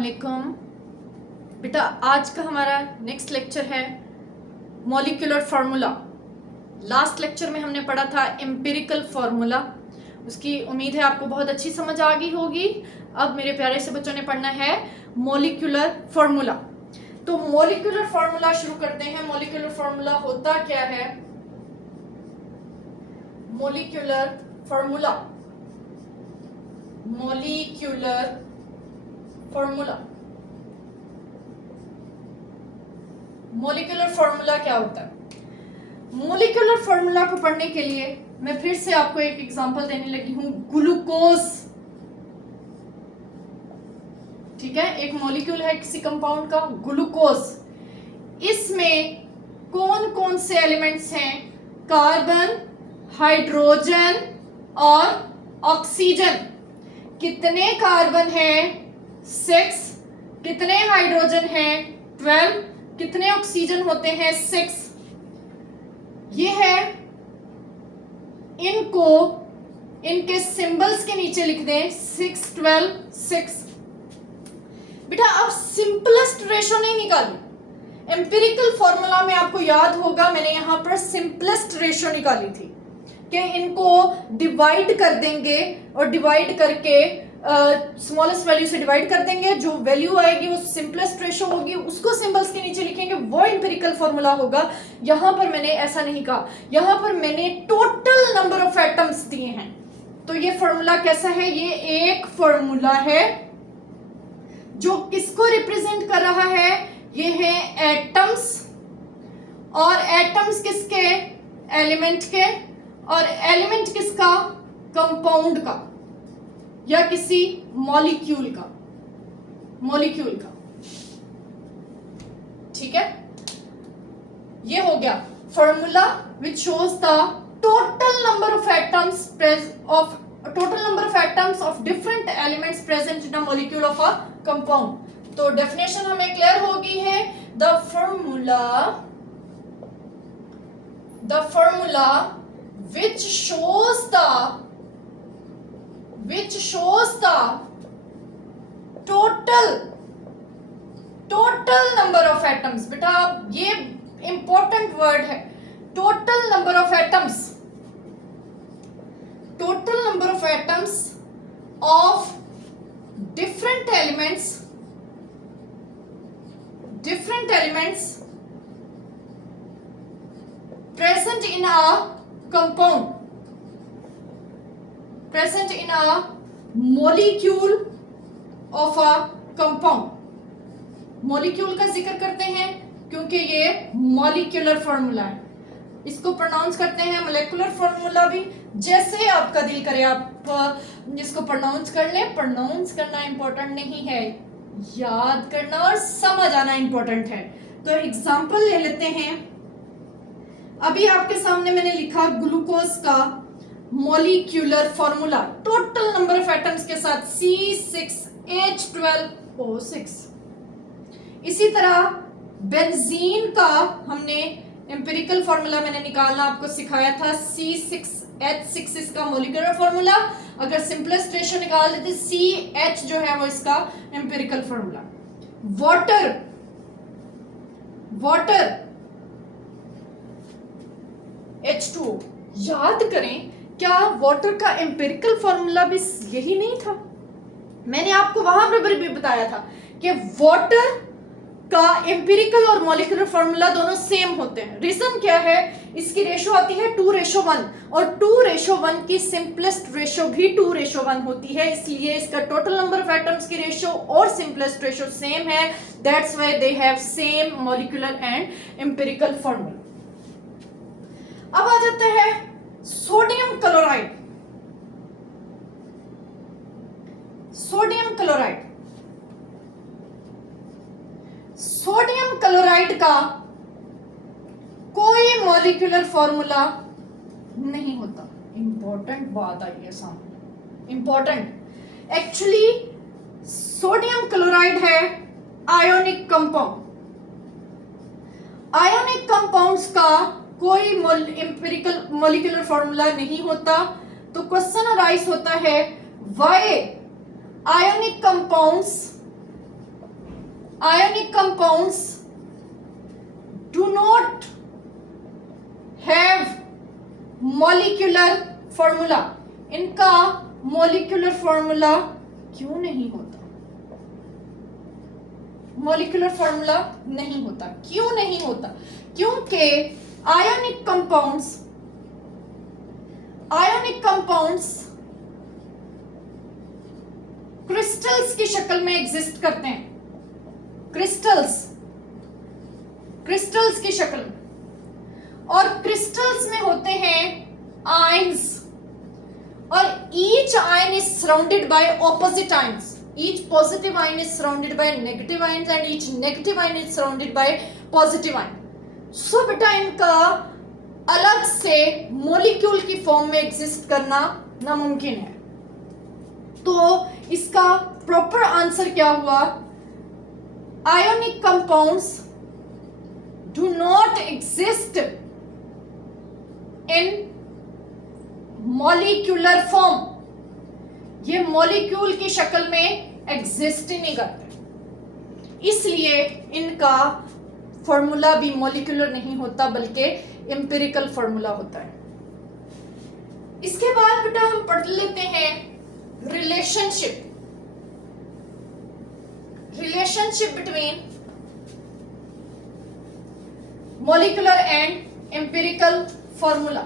वालेकुम बेटा। आज का हमारा नेक्स्ट लेक्चर है मॉलिक्यूलर फार्मूला। लास्ट लेक्चर में हमने पढ़ा था एम्पिरिकल फार्मूला। उसकी उम्मीद है आपको बहुत अच्छी समझ आ गई होगी। अब मेरे प्यारे से बच्चों ने पढ़ना है मॉलिक्यूलर फार्मूला। तो मॉलिक्यूलर फार्मूला शुरू करते हैं। मॉलिक्यूलर फार्मूला होता क्या है? Molecular formula, molecular formula, molecular formula क्या होता है? मॉलिक्यूलर फार्मूला को पढ़ने के लिए मैं फिर से आपको एक एग्जांपल देने लगी हूं, ग्लूकोज। ठीक है, एक मॉलिक्यूल है किसी कंपाउंड का, ग्लूकोज। इसमें कौन कौन से एलिमेंट्स हैं? कार्बन, हाइड्रोजन और ऑक्सीजन। कितने कार्बन हैं? 6। कितने हाइड्रोजन हैं? 12। कितने ऑक्सीजन होते हैं? 6। ये है, इनको इनके सिंबल्स के नीचे लिख दें 6, 12, 6। बेटा अब सिंपलेस्ट रेशो नहीं निकाली। एम्पिरिकल फॉर्मूला में आपको याद होगा मैंने यहां पर सिंपलेस्ट रेशो निकाली थी कि इनको डिवाइड कर देंगे और डिवाइड करके स्मॉलेस्ट वैल्यू से डिवाइड कर देंगे। जो वैल्यू आएगी वो सिंपलेस्ट रेशो होगी, उसको सिंबल्स के नीचे लिखेंगे, वो एम्पिरिकल फॉर्मूला होगा। यहां पर मैंने ऐसा नहीं कहा, यहां पर मैंने टोटल नंबर ऑफ एटम्स दिए हैं। तो ये फॉर्मूला कैसा है? ये एक फॉर्मूला है जो किसको रिप्रेजेंट कर रहा है? ये है एटम्स। और एटम्स किसके? एलिमेंट के। और एलिमेंट किसका? कंपाउंड का या किसी मॉलिक्यूल का, मॉलिक्यूल का। ठीक है, ये हो गया formula which shows the total number of atoms of different elements present in a molecule of a compound. तो डेफिनेशन हमें क्लियर हो गई है। The formula which shows the total number of atoms। बेटा ये इंपॉर्टेंट वर्ड है, total number of atoms, total number of atoms of different elements present in a compound, present in a molecule of a compound। Molecule का जिक्र करते हैं क्योंकि ये molecular formula है। इसको प्रोनाउंस करते हैं मोलेकुलर फॉर्मूला भी। जैसे आपका दिल करे आप इसको प्रोनाउंस कर ले। प्रोनाउंस करना इंपॉर्टेंट नहीं है, याद करना और समझ आना इंपॉर्टेंट है। तो एग्जांपल ले लेते हैं। अभी आपके सामने मैंने लिखा ग्लूकोज का molecular formula, total number of atoms के साथ C6H12O6। इसी तरह बेंजीन का हमने एम्पिरिकल फॉर्मूला मैंने निकालना आपको सिखाया था, C6H6 इसका मॉलिक्यूलर फॉर्मूला। अगर सिंपलेस्ट रेशो निकाल देते CH जो है वो इसका एम्पिरिकल फॉर्मूला। Water H2O। याद करें, क्या वाटर का एम्पिरिकल फॉर्मूला भी यही नहीं था? मैंने आपको वहां पर भी बताया था कि वाटर का एम्पिरिकल और मॉलिक्यूलर फॉर्मूला दोनों सेम होते हैं। रीजन क्या है? इसकी रेशो आती है 2:1 और 2:1 की सिंपलेस्ट रेशो भी 2:1 होती है। इसलिए इसका टोटल नंबर ऑफ एटम्स की रेशो और सिंपलेस्ट रेशो सेम है। That's why they have same molecular and empirical formula. अब आ जाते हैं sodium chloride. Sodium chloride, sodium chloride का कोई मॉलिक्यूलर फॉर्मूला नहीं होता। इंपॉर्टेंट बात आई है सामने, इंपॉर्टेंट। एक्चुअली सोडियम क्लोराइड है आयोनिक कंपाउंड। आयोनिक कंपाउंड्स का कोई एम्पिरिकल मॉलिक्यूलर फॉर्मूला नहीं होता। तो क्वेश्चन अराइज होता है, why ionic compounds ionic compounds do not have molecular formula, इनका मॉलिक्यूलर फॉर्मूला क्यों नहीं होता? मॉलिक्यूलर फॉर्मूला नहीं होता, क्यों नहीं होता? क्योंकि आयोनिक कंपाउंड्स क्रिस्टल्स की शक्ल में एग्जिस्ट करते हैं, क्रिस्टल्स की शक्ल में, और क्रिस्टल्स में होते हैं आयंस, और each ion is surrounded by opposite ions. Each positive ion is surrounded by negative ions and each negative ion is surrounded by positive ion. So बेटा इनका अलग से मॉलिक्यूल की फॉर्म में एग्जिस्ट करना नामुमकिन है. तो इसका प्रॉपर आंसर क्या हुआ? Ionic compounds do not exist in molecular form. ये मॉलिक्यूल की शक्ल में एग्जिस्ट ही नहीं करते, इसलिए इनका फॉर्मूला भी मॉलिक्यूलर नहीं होता बल्कि एम्पिरिकल फॉर्मूला होता है. इसके बाद बेटा हम पढ़ लेते हैं relationship between molecular and empirical formula.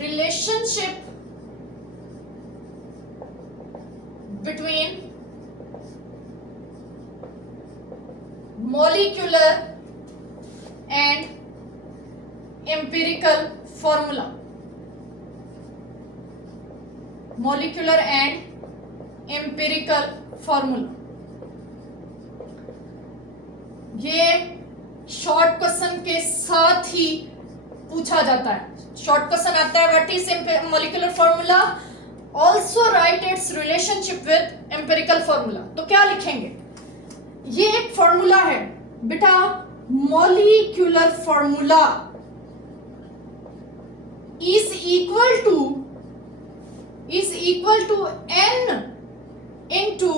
relationship between molecular and empirical formula. Molecular and empirical formula. ये शॉर्ट क्वेश्चन के साथ ही पूछा जाता है. शॉर्ट क्वेश्चन आता है what is molecular formula, also right its relationship with empirical formula. तो क्या लिखेंगे? ये एक फॉर्मूला है बेटा, molecular formula is equal to n into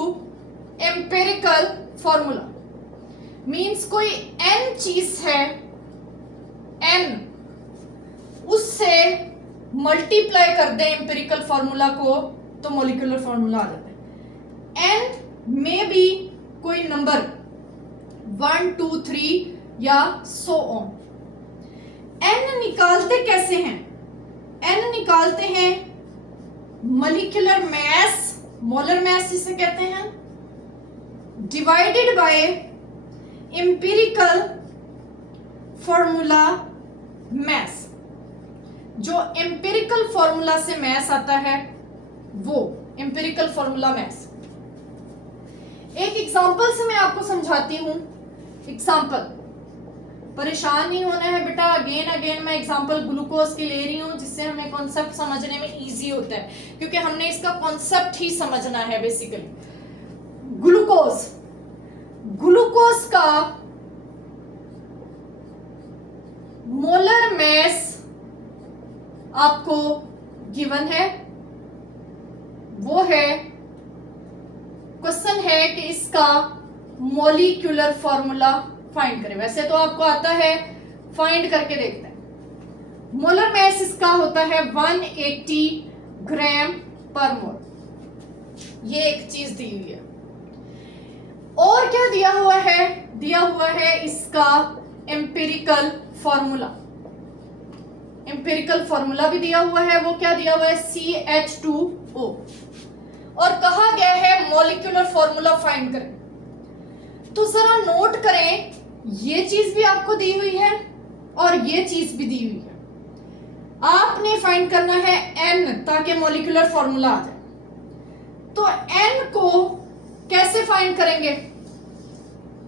empirical formula. Means कोई n चीज है, n उससे मल्टीप्लाई कर दे एम्पिरिकल फॉर्मूला को तो मॉलिक्यूलर फॉर्मूला आ जाता है. n में भी कोई नंबर 1 2 3 या सो ऑन. n निकालते कैसे हैं? n निकालते हैं मॉलिक्यूलर मैस, मोलर मैस जिसे कहते हैं, divided by empirical formula mass. जो एम्पिरिकल फॉर्मूला से मैस आता है वो एम्पिरिकल फॉर्मूला मैस. एक एग्जांपल से मैं आपको समझाती हूं. एग्जांपल, परेशान नहीं होना है बेटा, अगेन मैं एग्जांपल ग्लूकोज की ले रही हूं जिससे हमें कॉन्सेप्ट समझने में इजी होता है, क्योंकि हमने इसका कॉन्सेप्ट ही समझना है बेसिकली. ग्लूकोज का मोलर मैस आपको गिवन है, वो है, क्वेश्चन है कि इसका मॉलिक्यूलर फॉर्मूला फाइंड करें. वैसे तो आपको आता है, फाइंड करके देखते हैं. मोलर मैस इसका होता है 180 ग्राम पर मोल. ये एक चीज दी हुई है. और क्या दिया हुआ है? दिया हुआ है इसका एम्पिरिकल फॉर्मूला. एम्पिरिकल फॉर्मूला भी दिया हुआ है. वो क्या दिया हुआ है? CH2O. और कहा गया है मॉलिक्यूलर फॉर्मूला फाइंड करें. तो जरा नोट करें, ये चीज भी आपको दी हुई है और ये चीज भी दी हुई है. आपने फाइंड करना है n ताकि मॉलिक्यूलर फॉर्मूला आ जाए. तो n को कैसे फाइंड करेंगे?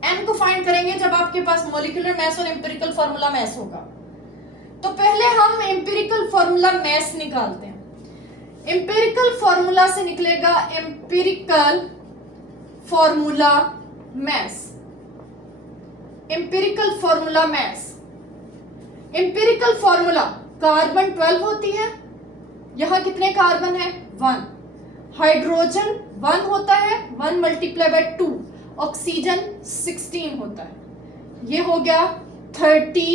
n को फाइंड करेंगे जब आपके पास मॉलिक्यूलर मैस और एम्पिरिकल फॉर्मूला मैस होगा. तो पहले हम एम्पिरिकल फॉर्मूला मैस निकालते हैं. एम्पिरिकल फॉर्मूला से निकलेगा empirical formula mass. Empirical formula mass, empirical formula, carbon 12 होती है, यहां कितने कार्बन है? 1. हाइड्रोजन 1 होता है, 1 मल्टीप्लाई बाय 2, ऑक्सीजन 16 होता है। ये हो गया 30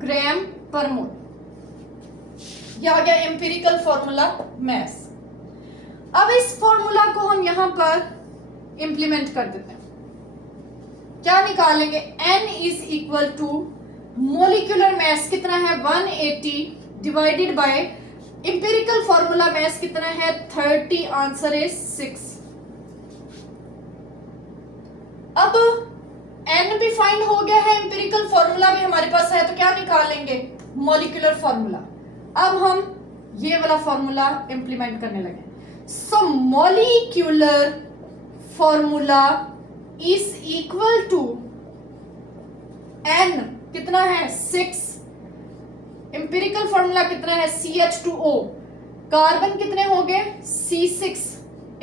ग्राम पर मोल। यह आ गया एम्पिरिकल फॉर्मूला मैस। अब इस फॉर्मूला को हम यहां पर इंप्लीमेंट कर देते हैं। क्या निकालेंगे? N is equal to molecular mass कितना है 180 divided by empirical formula mass कितना है 30, आंसर इज 6। अब N भी फाइंड हो गया है, इंपेरिकल फॉर्मूला भी हमारे पास है, तो क्या निकालेंगे? Molecular formula. अब हम ये वाला फॉर्मूला इंप्लीमेंट करने लगे। So molecular formula is equal to N कितना है 6, इंपेरिकल फॉर्मूला कितना है CH2O, कार्बन कितने हो गए C6,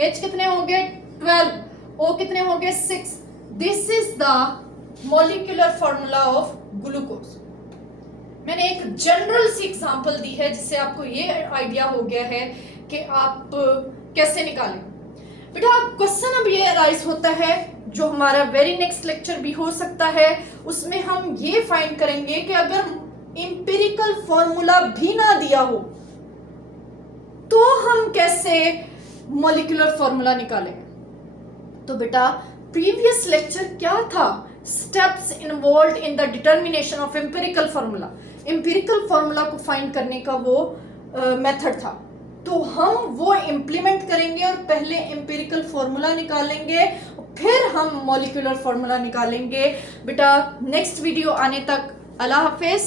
H कितने हो गए 12, O कितने हो गए 6। This is the molecular formula of glucose. मैंने एक जनरल सी एग्जांपल दी है जिससे आपको ये आइडिया हो गया है कि आप कैसे निकालें। बेटा क्वेश्चन अब ये राइज होता है, जो हमारा वेरी नेक्स्ट लेक्चर भी हो सकता है, उसमें हम ये फाइंड करेंगे कि अगर इंपेरिकल फॉर्मूला भी ना दिया हो तो हम कैसे मॉलिक्यूलर फॉर्मूला निकालेंगे। तो बेटा प्रीवियस लेक्चर क्या था? Steps involved in the determination of empirical formula. Empirical formula को फाइंड करने का वो मेथड था, तो हम वो इम्प्लीमेंट करेंगे और पहले एम्पिरिकल फॉर्मूला निकालेंगे, फिर हम मॉलिक्यूलर फॉर्मूला निकालेंगे। बेटा नेक्स्ट वीडियो आने तक अल्लाह हाफिज।